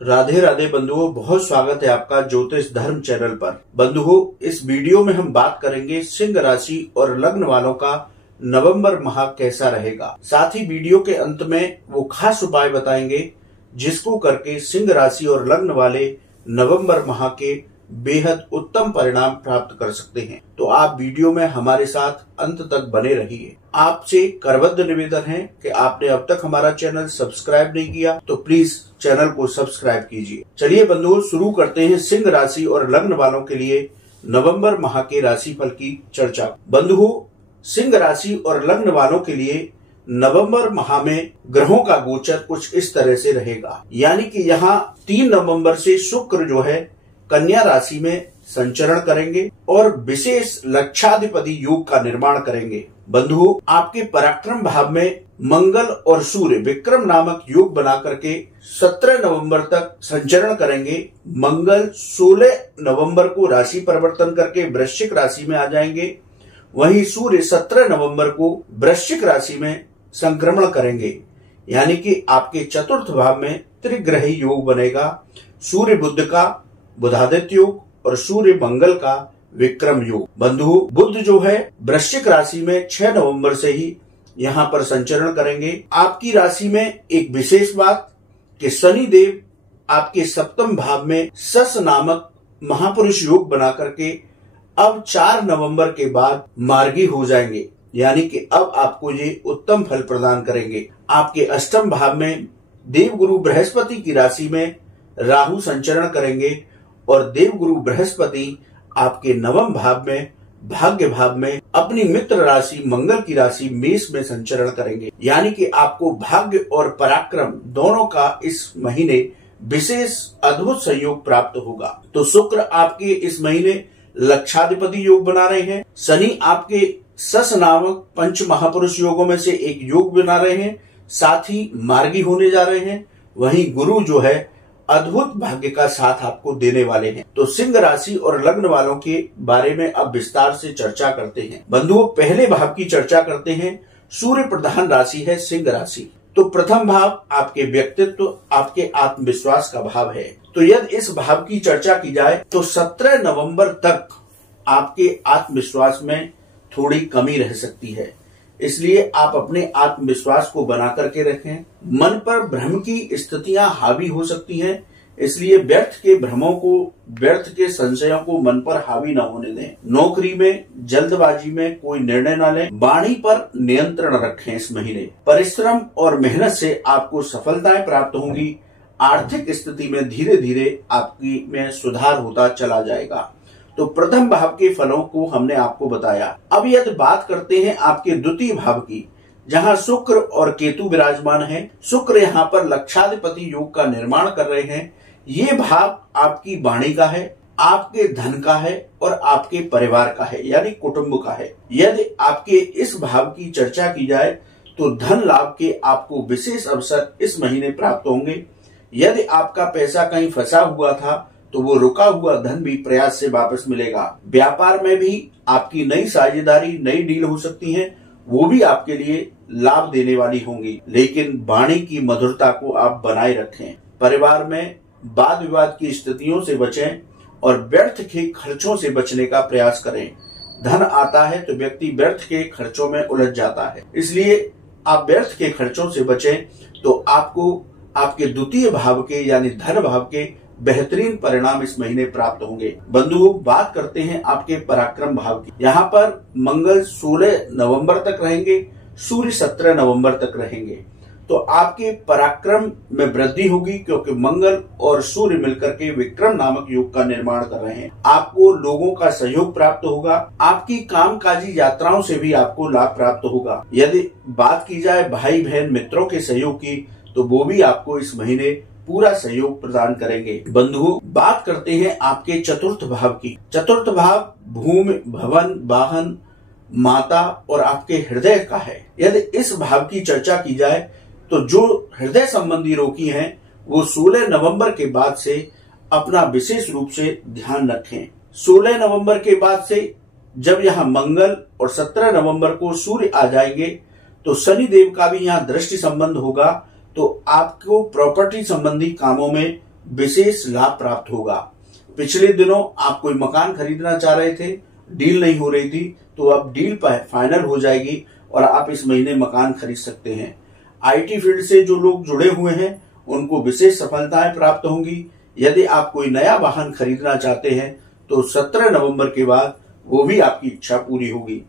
राधे राधे बंधुओं, बहुत स्वागत है आपका ज्योतिष धर्म चैनल पर। बंधुओं, इस वीडियो में हम बात करेंगे सिंह राशि और लग्न वालों का नवंबर माह कैसा रहेगा। साथ ही वीडियो के अंत में वो खास उपाय बताएंगे जिसको करके सिंह राशि और लग्न वाले नवंबर माह के बेहद उत्तम परिणाम प्राप्त कर सकते हैं। तो आप वीडियो में हमारे साथ अंत तक बने रहिए। आपसे करबद्ध निवेदन है कि आपने अब तक हमारा चैनल सब्सक्राइब नहीं किया तो प्लीज चैनल को सब्सक्राइब कीजिए। चलिए बंधुओं, शुरू करते हैं सिंह राशि और लग्न वालों के लिए नवंबर माह के राशिफल की चर्चा। बंधुओं, सिंह राशि और लग्न वालों के लिए नवंबर माह में ग्रहों का गोचर कुछ इस तरह से रहेगा। यानी कि यहाँ 3 नवंबर से शुक्र जो है कन्या राशि में संचरण करेंगे और विशेष लक्षाधिपति योग का निर्माण करेंगे। बंधुओं, आपके पराक्रम भाव में मंगल और सूर्य विक्रम नामक योग बना करके 17 नवंबर तक संचरण करेंगे। मंगल 16 नवंबर को राशि परिवर्तन करके वृश्चिक राशि में आ जाएंगे। वहीं सूर्य 17 नवंबर को वृश्चिक राशि में संक्रमण करेंगे। यानी कि आपके चतुर्थ भाव में त्रिग्रही योग बनेगा। सूर्य बुध का बुधादित्य योग और सूर्य मंगल का विक्रम योग। बंधुओं, बुध जो है वृश्चिक राशि में 6 नवंबर से ही यहाँ पर संचरण करेंगे। आपकी राशि में एक विशेष बात कि शनि देव आपके सप्तम भाव में सस नामक महापुरुष योग बना करके अब 4 नवंबर के बाद मार्गी हो जाएंगे। यानी कि अब आपको ये उत्तम फल प्रदान करेंगे। आपके अष्टम भाव में देवगुरु बृहस्पति की राशि में राहु संचरण करेंगे और देवगुरु बृहस्पति आपके नवम भाव में भाग्य भाव में अपनी मित्र राशि मंगल की राशि मेष में संचरण करेंगे। यानी कि आपको भाग्य और पराक्रम दोनों का इस महीने विशेष अद्भुत सहयोग प्राप्त होगा। तो शुक्र आपके इस महीने लक्षाधिपति योग बना रहे हैं। शनि आपके सस नामक पंच महापुरुष योगों में से एक योग बना रहे हैं, साथ ही मार्गी होने जा रहे हैं। वहीं गुरु जो है अद्भुत भाग्य का साथ आपको देने वाले हैं। तो सिंह राशि और लग्न वालों के बारे में अब विस्तार से चर्चा करते हैं। बंधुओं, पहले भाव की चर्चा करते हैं। सूर्य प्रधान राशि है सिंह राशि। तो प्रथम भाव आपके व्यक्तित्व, आपके आत्मविश्वास का भाव है। तो यदि इस भाव की चर्चा की जाए तो 17 नवंबर तक आपके आत्मविश्वास में थोड़ी कमी रह सकती है। इसलिए आप अपने आत्मविश्वास को बना करके रखें। मन पर भ्रम की स्थितियां हावी हो सकती हैं, इसलिए व्यर्थ के भ्रमों को, व्यर्थ के संशयों को मन पर हावी न होने दें। नौकरी में जल्दबाजी में कोई निर्णय न लें। वाणी पर नियंत्रण रखें। इस महीने परिश्रम और मेहनत से आपको सफलताएं प्राप्त होंगी। आर्थिक स्थिति में धीरे धीरे आपकी में सुधार होता चला जाएगा। तो प्रथम भाव के फलों को हमने आपको बताया। अब यदि बात करते हैं आपके द्वितीय भाव की, जहां शुक्र और केतु विराजमान हैं। शुक्र यहाँ पर लक्षाधिपति योग का निर्माण कर रहे हैं। ये भाव आपकी वाणी का है, आपके धन का है और आपके परिवार का है, यानी कुटुंब का है। यदि आपके इस भाव की चर्चा की जाए तो धन लाभ के आपको विशेष अवसर इस महीने प्राप्त होंगे। यदि आपका पैसा कहीं फंसा हुआ था तो वो रुका हुआ धन भी प्रयास से वापस मिलेगा। व्यापार में भी आपकी नई साझेदारी, नई डील हो सकती है, वो भी आपके लिए लाभ देने वाली होंगी। लेकिन वाणी की मधुरता को आप बनाए रखें। परिवार में वाद विवाद की स्थितियों से बचें और व्यर्थ के खर्चों से बचने का प्रयास करें। धन आता है तो व्यक्ति व्यर्थ के खर्चों में उलझ जाता है, इसलिए आप व्यर्थ के खर्चों से बचें तो आपको आपके द्वितीय भाव के यानी धन भाव के बेहतरीन परिणाम इस महीने प्राप्त होंगे। बंधुओं, बात करते हैं आपके पराक्रम भाव की। यहाँ पर मंगल 16 नवंबर तक रहेंगे, सूर्य 17 नवंबर तक रहेंगे। तो आपके पराक्रम में वृद्धि होगी क्योंकि मंगल और सूर्य मिलकर के विक्रम नामक योग का निर्माण कर रहे हैं। आपको लोगों का सहयोग प्राप्त होगा। आपकी कामकाजी यात्राओं से भी आपको लाभ प्राप्त होगा। यदि बात की जाए भाई बहन मित्रों के सहयोग की तो वो भी आपको इस महीने पूरा सहयोग प्रदान करेंगे। बंधुओं, बात करते हैं आपके चतुर्थ भाव की। चतुर्थ भाव भूमि, भवन, वाहन, माता और आपके हृदय का है। यदि इस भाव की चर्चा की जाए तो जो हृदय संबंधी रोगी हैं वो 16 नवंबर के बाद से अपना विशेष रूप से ध्यान रखें। 16 नवंबर के बाद से जब यहाँ मंगल और 17 नवंबर को सूर्य आ जाएंगे तो शनि देव का भी यहाँ दृष्टि संबंध होगा। तो आपको प्रॉपर्टी संबंधी कामों में विशेष लाभ प्राप्त होगा। पिछले दिनों आप कोई मकान खरीदना चाह रहे थे, डील नहीं हो रही थी, तो अब डील फाइनल हो जाएगी और आप इस महीने मकान खरीद सकते हैं। आईटी फील्ड से जो लोग जुड़े हुए हैं उनको विशेष सफलताएं प्राप्त होंगी। यदि आप कोई नया वाहन खरीदना चाहते हैं तो 17 नवंबर के बाद वो भी आपकी इच्छा पूरी होगी।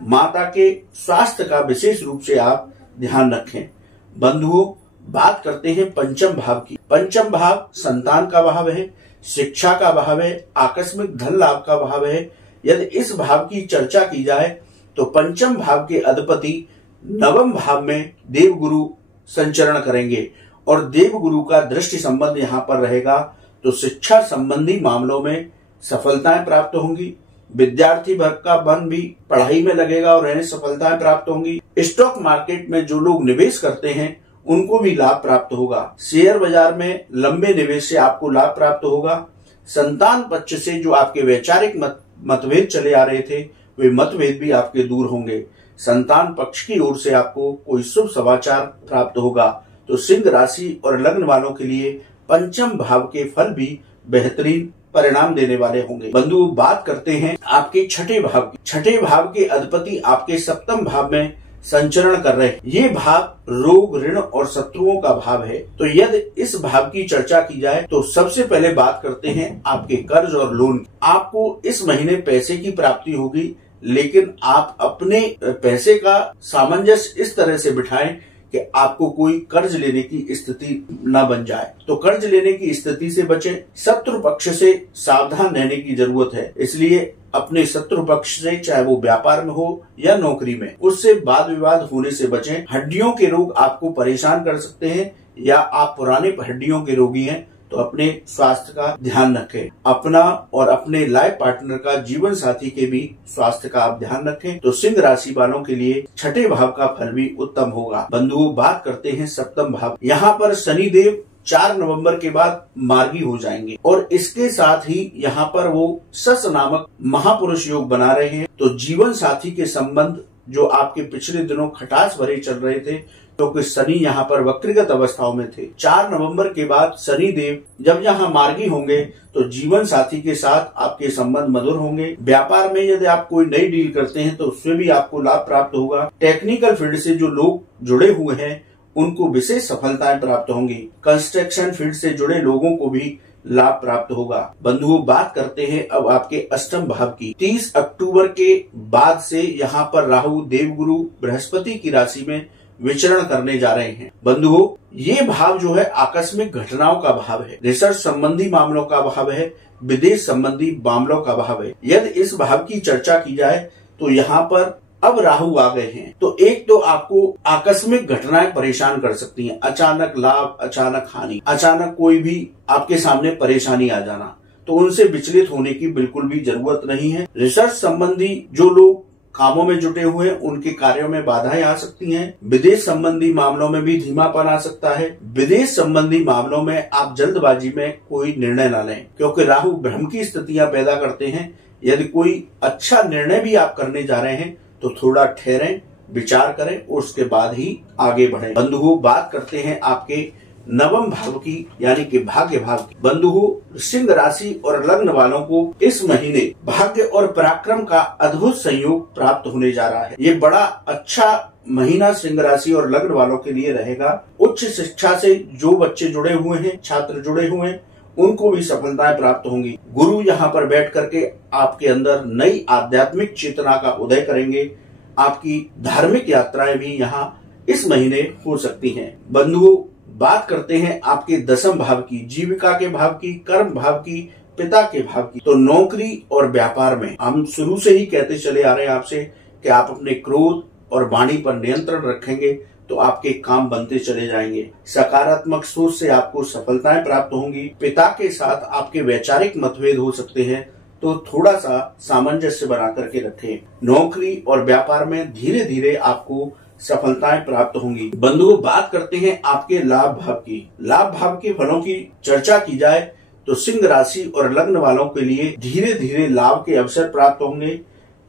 माता के स्वास्थ्य का विशेष रूप से आप ध्यान रखें। बंधुओं, बात करते हैं पंचम भाव की। पंचम भाव संतान का भाव है, शिक्षा का भाव है, आकस्मिक धन लाभ का भाव है। यदि इस भाव की चर्चा की जाए तो पंचम भाव के अधिपति नवम भाव में देवगुरु संचरण करेंगे और देवगुरु का दृष्टि संबंध यहाँ पर रहेगा, तो शिक्षा संबंधी मामलों में सफलताएं प्राप्त होंगी। विद्यार्थी वर्ग का मन भी पढ़ाई में लगेगा और उन्हें सफलताएं प्राप्त होंगी। स्टॉक मार्केट में जो लोग निवेश करते हैं उनको भी लाभ प्राप्त होगा। शेयर बाजार में लंबे निवेश से आपको लाभ प्राप्त होगा। संतान पक्ष से जो आपके वैचारिक मतभेद चले आ रहे थे वे मतभेद भी आपके दूर होंगे। संतान पक्ष की ओर से आपको कोई शुभ समाचार प्राप्त होगा। तो सिंह राशि और लग्न वालों के लिए पंचम भाव के फल भी बेहतरीन परिणाम देने वाले होंगे। बंधु, बात करते हैं आपके छठे भाव की। छठे भाव के अधिपति आपके सप्तम भाव में संचरण कर रहे हैं। ये भाव रोग, ऋण और शत्रुओं का भाव है। तो यदि इस भाव की चर्चा की जाए तो सबसे पहले बात करते हैं आपके कर्ज और लोन। आपको इस महीने पैसे की प्राप्ति होगी, लेकिन आप अपने पैसे का सामंजस्य इस तरह से बिठाएं कि आपको कोई कर्ज लेने की स्थिति न बन जाए। तो कर्ज लेने की स्थिति से बचें। शत्रु पक्ष से सावधान रहने की जरूरत है, इसलिए अपने शत्रु पक्ष से, चाहे वो व्यापार में हो या नौकरी में, उससे वाद विवाद होने से बचें। हड्डियों के रोग आपको परेशान कर सकते हैं, या आप पुराने हड्डियों के रोगी हैं तो अपने स्वास्थ्य का ध्यान रखें। अपना और अपने लाइफ पार्टनर का, जीवन साथी के भी स्वास्थ्य का आप ध्यान रखें। तो सिंह राशि वालों के लिए छठे भाव का फल भी उत्तम होगा। बंधुओं, बात करते हैं सप्तम भाव। यहाँ पर शनिदेव 4 नवंबर के बाद मार्गी हो जाएंगे और इसके साथ ही यहाँ पर वो सस नामक महापुरुष योग बना रहे हैं। तो जीवन साथी के संबंध जो आपके पिछले दिनों खटास भरे चल रहे थे, क्योंकि शनि यहाँ पर वक्रीगत अवस्थाओं में थे, 4 नवंबर के बाद शनि देव जब यहाँ मार्गी होंगे तो जीवन साथी के साथ आपके संबंध मधुर होंगे। व्यापार में यदि आप कोई नई डील करते हैं तो उसमें भी आपको लाभ प्राप्त होगा। टेक्निकल फील्ड से जो लोग जुड़े हुए हैं उनको विशेष सफलताएं प्राप्त होंगी। कंस्ट्रक्शन फील्ड से जुड़े लोगों को भी लाभ प्राप्त होगा। बंधुओं, बात करते हैं अब आपके अष्टम भाव की। 30 अक्टूबर के बाद से यहाँ पर राहु देवगुरु बृहस्पति की राशि में विचरण करने जा रहे हैं। बंधुओं, ये भाव जो है आकस्मिक घटनाओं का भाव है, रिसर्च संबंधी मामलों का भाव है, विदेश संबंधी मामलों का भाव है। यदि इस भाव की चर्चा की जाए तो यहाँ पर अब राहु आ गए हैं, तो एक तो आपको आकस्मिक घटनाएं परेशान कर सकती हैं। अचानक लाभ, अचानक हानि, अचानक कोई भी आपके सामने परेशानी आ जाना, तो उनसे विचलित होने की बिल्कुल भी जरूरत नहीं है। रिसर्च संबंधी जो लोग कामों में जुटे हुए हैं उनके कार्यों में बाधाएं आ सकती हैं। विदेश संबंधी मामलों में भी धीमापन आ सकता है। विदेश संबंधी मामलों में आप जल्दबाजी में कोई निर्णय न लें, क्योंकि राहु भ्रम की स्थितियां पैदा करते हैं। यदि कोई अच्छा निर्णय भी आप करने जा रहे हैं तो थोड़ा ठहरें, विचार करें और उसके बाद ही आगे बढ़ें। बंधुओं, बात करते हैं आपके नवम भाव की, यानी कि भाग्य भाव की। बंधुओं, सिंह राशि और लग्न वालों को इस महीने भाग्य और पराक्रम का अद्भुत संयोग प्राप्त होने जा रहा है। ये बड़ा अच्छा महीना सिंह राशि और लग्न वालों के लिए रहेगा। उच्च शिक्षा से जो बच्चे जुड़े हुए हैं, छात्र जुड़े हुए हैं, उनको भी सफलताएं प्राप्त होंगी। गुरु यहाँ पर बैठ करके आपके अंदर नई आध्यात्मिक चेतना का उदय करेंगे। आपकी धार्मिक यात्राएं भी यहाँ इस महीने हो सकती हैं। बंधुओं, बात करते हैं आपके दसम भाव की, जीविका के भाव की, कर्म भाव की, पिता के भाव की। तो नौकरी और व्यापार में हम शुरू से ही कहते चले आ रहे हैं आपसे कि आप अपने क्रोध और वाणी पर नियंत्रण रखेंगे तो आपके काम बनते चले जाएंगे। सकारात्मक सोच से आपको सफलताएं प्राप्त होंगी। पिता के साथ आपके वैचारिक मतभेद हो सकते हैं, तो थोड़ा सा सामंजस्य बना करके रखें। नौकरी और व्यापार में धीरे धीरे आपको सफलताएं प्राप्त होंगी। बंधुओं, बात करते हैं आपके लाभ भाव की। लाभ भाव के फलों की चर्चा की जाए तो सिंह राशि और लग्न वालों के लिए धीरे धीरे लाभ के अवसर प्राप्त होंगे।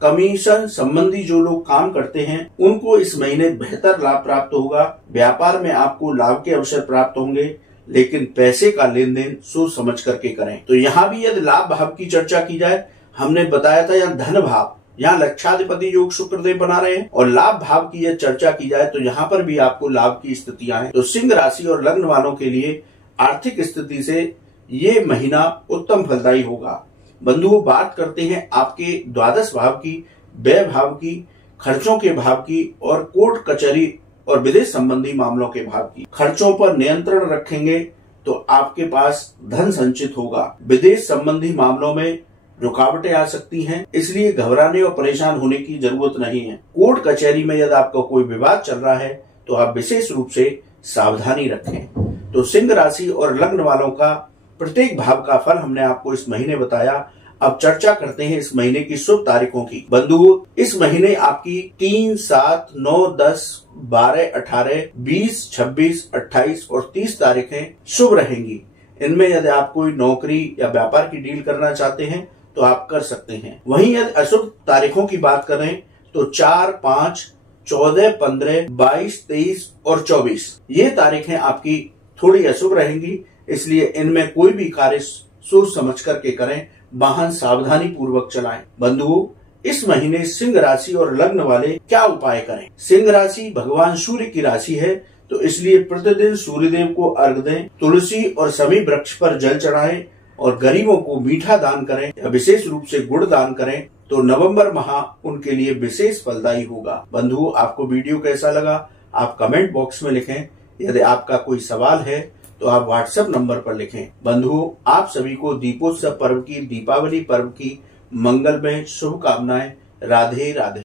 कमीशन संबंधी जो लोग काम करते हैं उनको इस महीने बेहतर लाभ प्राप्त होगा। व्यापार में आपको लाभ के अवसर प्राप्त होंगे। लेकिन पैसे का लेन देन सोच समझ करके करें। तो यहाँ भी यदि लाभ भाव की चर्चा की जाए, हमने बताया था यहाँ धन भाव, यहाँ लक्षाधिपति योग शुक्रदेव बना रहे हैं, और लाभ भाव की यह चर्चा की जाए तो यहाँ पर भी आपको लाभ की स्थितियां हैं। तो सिंह राशि और लग्न वालों के लिए आर्थिक स्थिति से ये महीना उत्तम फलदायी होगा। बंधुओं, बात करते हैं आपके द्वादश भाव की, व्यय भाव की, खर्चों के भाव की और कोर्ट कचहरी और विदेश संबंधी मामलों के भाव की। खर्चों पर नियंत्रण रखेंगे तो आपके पास धन संचित होगा। विदेश संबंधी मामलों में रुकावटें आ सकती हैं, इसलिए घबराने और परेशान होने की जरूरत नहीं है। कोर्ट कचहरी में यदि आपका कोई विवाद चल रहा है तो आप विशेष रूप से सावधानी रखें। तो सिंह राशि और लग्न वालों का प्रत्येक भाव का फल हमने आपको इस महीने बताया। अब चर्चा करते हैं इस महीने की शुभ तारीखों की। बंधुओं, इस महीने आपकी 3, 7, 9, 10, 12, 18, 20, 26, 28 और 30 तारीखें शुभ रहेंगी। इनमें यदि आप कोई नौकरी या व्यापार की डील करना चाहते हैं तो आप कर सकते हैं। वहीं यदि अशुभ तारीखों की बात करें तो 4, 5, 14, 15, 22, 23 और 24 ये तारीखें आपकी थोड़ी अशुभ रहेंगी, इसलिए इनमें कोई भी कार्य सोच समझ करके करें, वाहन सावधानी पूर्वक चलाएं। बंधुओं, इस महीने सिंह राशि और लग्न वाले क्या उपाय करें? सिंह राशि भगवान सूर्य की राशि है, तो इसलिए प्रतिदिन सूर्यदेव को अर्घ दें, तुलसी और समी वृक्ष पर जल चढ़ाएं और गरीबों को मीठा दान करें या विशेष रूप से गुड़ दान करें तो नवंबर माह उनके लिए विशेष फलदायी होगा। बंधुओं, आपको वीडियो कैसा लगा आप कमेंट बॉक्स में लिखें। यदि आपका कोई सवाल है तो आप व्हाट्सएप नंबर पर लिखें। बंधुओं, आप सभी को दीपोत्सव पर्व की, दीपावली पर्व की मंगलमय शुभकामनाएं। राधे राधे।